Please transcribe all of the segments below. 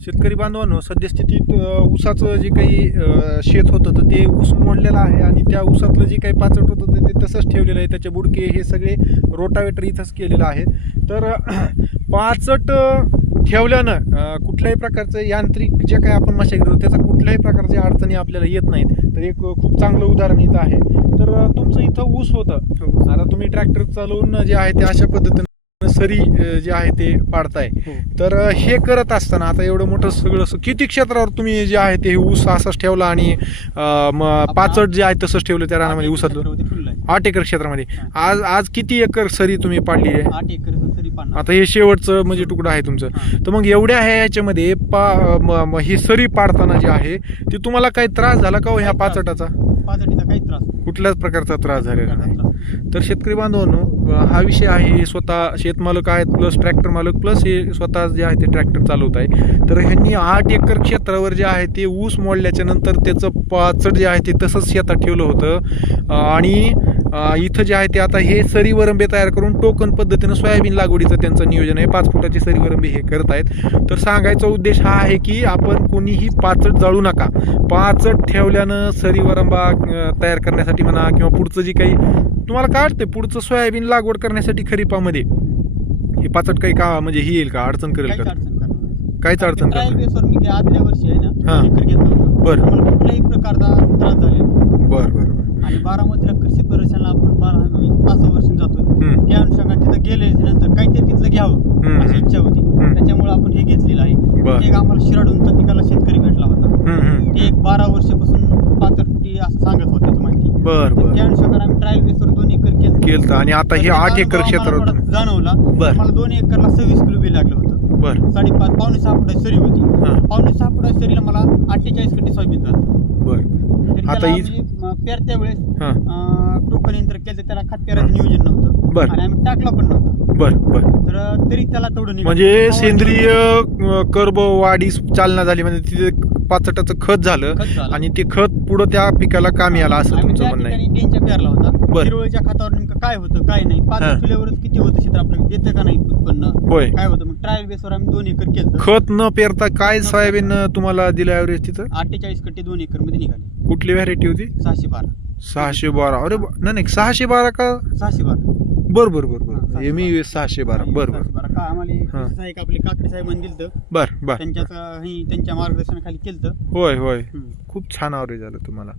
शेतकरी बांधवांनो सद्यस्थितीत ऊसाचं जे काही शेत होतं तर ते ऊस मोडलेलं आहे आणि त्या ऊसातलं जे काही पाचट होतं ते- ते तसंच ठेवलेलं आहे. त्याचे बुडके हे सगळे रोटावेटर इथंच केलेलं आहे. तर पाचट ठेवल्यानं कुठल्याही प्रकारचं यांत्रिक जे काही आपण मशागत करतो त्याचा कुठल्याही प्रकारच्या अडचणी आपल्याला येत नाहीत. तर एक खूप चांगलं उदाहरण इथं आहे. तर तुमचं इथं ऊस होतं. आता तुम्ही ट्रॅक्टर चालवून जे आहे ते अशा पद्धतीनं सरी जे आहे ते पाडताय. तर अ, हे करत असताना आता एवढं मोठं सगळं किती क्षेत्रावर तुम्ही जे आहे ते ऊस असंच ठेवला आणि पाचट जे आहे तसंच ठेवलं त्या रानामध्ये ऊसातलं? आहे. आठ एकर क्षेत्रामध्ये. आज आज किती एकर सरी तुम्ही पाडली आहे? आठ एकर आता हे शेवटचं म्हणजे तुकडं आहे तुमचं. हा. तर मग एवढ्या ह्या याच्यामध्ये पा ही सरी पाडताना जे आहे ते तुम्हाला काही त्रास झाला का हो ह्या पाचटाचा? पाचडीचा काही त्रास. कुठल्याच प्रकारचा त्रास झालेला नाही. तर शेतकरी बांधवांनो हा विषय आहे हे स्वतः शेतमालक आहेत प्लस ट्रॅक्टर मालक प्लस हे स्वतः जे आहे ते ट्रॅक्टर चालवत आहे. तर ह्यांनी आठ एकर क्षेत्रावर जे आहे ते ऊस मोडल्याच्या नंतर त्याचं पाचट जे आहे ते तसंच शेतात ठेवलं होतं. आणि इथं जे आहे ते आता हे सरी वरंबे तयार करून टोकन पद्धतीनं सोयाबीन लागवडीचं त्यांचं नियोजन आहे पाच फुटाची सरी वरंबे हे करत आहेत तर सांगायचा उद्देश हा आहे की आपण कोणीही पाचट जाळू नका पाचट ठेवल्यानं सरी वरंबा अ, तयार करण्यासाठी म्हणा किंवा पुढचं जी काही तुम्हाला काय वाटतं पुढचं सोयाबीन लागवड करण्यासाठी खरीपामध्ये हे पाचट काही का म्हणजे ही येईल का अडचण करेल का. काहीच अडचण आदल्या वर्षी आहे. ना बरं. कुठल्याही प्रकारचा त्रास नाही. बर बर बर. आणि बारामतीला कृषी परिषदेला आपण बारा आम्ही पाच सहा जातोय. हम्म, त्या अनुषंगाने तिथं गेले नंतर काहीतरी तिथलं घ्यावं. अशी इच्छा होती. हम्म. त्याच्यामुळे आपण हे घेतलेलं आहे. एक आम्हाला शिराडून प्रतिकाला शेतकरी भेटला होता. हम्म, हम्म. ते एक बारा वर्षापासून पाच फुटी असं सांगत होते ती माहिती. बर तर बर. त्या अनुषंगाने आम्ही ट्रायल बेसवर दोन एकर केलं केलं आणि आता हे आठ एकर तुम्ही- जाणवला. बर. मला दोन एकरला सव्वीस किलो बी लागलं होतं. बर. साडेपाच पावणे सहा फुटा सरी होती. हा. पावणे सहा फुटा सरीला मला अठ्ठेचाळीस कट्टे सोयाबीन झालं बर. आता ही- पेरत्या वेळेस टोकन यंत्र केलं त्याला खत पेरायचं नियोजन नव्हतं. बर. आणि आम्ही टाकला पण नव्हता. बर बर. तर तरी त्याला तेवढं. म्हणजे सेंद्रिय कर्ब वाढीस चालना झाली. म्हणजे तिथे पाचटाचं खत झालं खत झालं. आणि ते खत पुढं त्या पिकाला कामी आलं असं आम्ही तुमचं त्या म्हणणं आहे. ठिकाणी पेरला होता. बर. हिरवळीच्या खतावर नेमकं काय होतं काय नाही. पाच हा. किती होतं क्षेत्र आपल्याला? देतं का नाही उत्पन्न? होय. काय होतं? मग ट्रायल बेसवर आम्ही दोन एकर केलं खत न पेरता काय सोयाबीन तुम्हाला दिलं ॲव्हरेज तिथं? अठ्ठेचाळीस कट्टे दोन एकरमध्ये निघाले. कुठली व्हॅरायटी होती? सहाशे बारा. सहाशे बारा. अरे ब- नाही नाही सहाशे बारा का? सहाशे बारा. बर बर बर बर. सहाशे एम बारा. सहाशे बारा बर. आम्हाला हा. कृषी सहाय्यक आपले काकडे साहेबांनी दिलं बर बर. त्यांच्याच ही त्यांच्या मार्गदर्शनाखाली केलं होय होय. खूप छान ॲव्हरेज आलं तुम्हाला.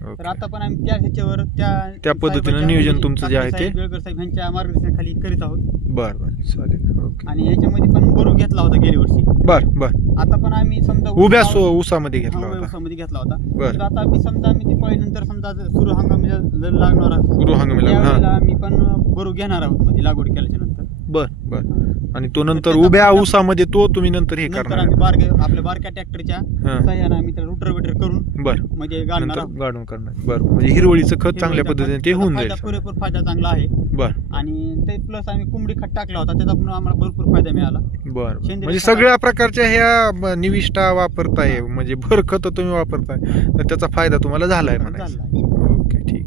तर ओके. आता पण आम्ही त्या ह्याच्यावर त्या त्या पद्धतीनं साहेबांच्या- नियोजन तुमचं जे आहे ते? साहेब, बेळकर साहेब यांच्या मार्गदर्शनाखाली करीत आहोत. बर बर. चालेल. ओके. आणि याच्यामध्ये पण बरू घेतला होता गेल्या वर्षी. बर बर. आता पण आम्ही समजा उभ्या सो हा, घेतला होता. ऊसामध्ये घेतला होता. बर. तर आता आम्ही समजा आम्ही दिवाळीनंतर समजा सुरू हंगामीला जर लागणार असेल, सुरू हंगामीला, हा. त्यावेळेला आम्ही पण बरू घेणार आहोत मध्ये लागवड केल्याच्यानंतर. बर बर. आणि तो नंतर त्याचा उभ्या ऊसामध्ये तो तुम्ही नंतर हे नंतर करणार. आम्ही आपल्या बारक्या ट्रॅक्टरच्या हा. सहाय्याने आम्ही त्याला रुटर वेटर करून बर. नंतर आहोत गाडून करणार. बर. म्हणजे हिरवळीचं खत चांगल्या पद्धतीने ते होऊन फायदा जाईल. पुरेपूर फायदा चांगला आहे. बर. आणि ते प्लस आम्ही कोंबडी खत टाकला होता त्याचा पण आम्हाला भरपूर फायदा मिळाला. बर. सेंद्रिय म्हणजे सगळ्या प्रकारच्या ह्या ब- निविष्ठा वापरताय. म्हणजे भर खत तुम्ही वापरताय. तर त्याचा फायदा तुम्हाला झालाय म्हणायचं. झाला. ओके ठीक आहे.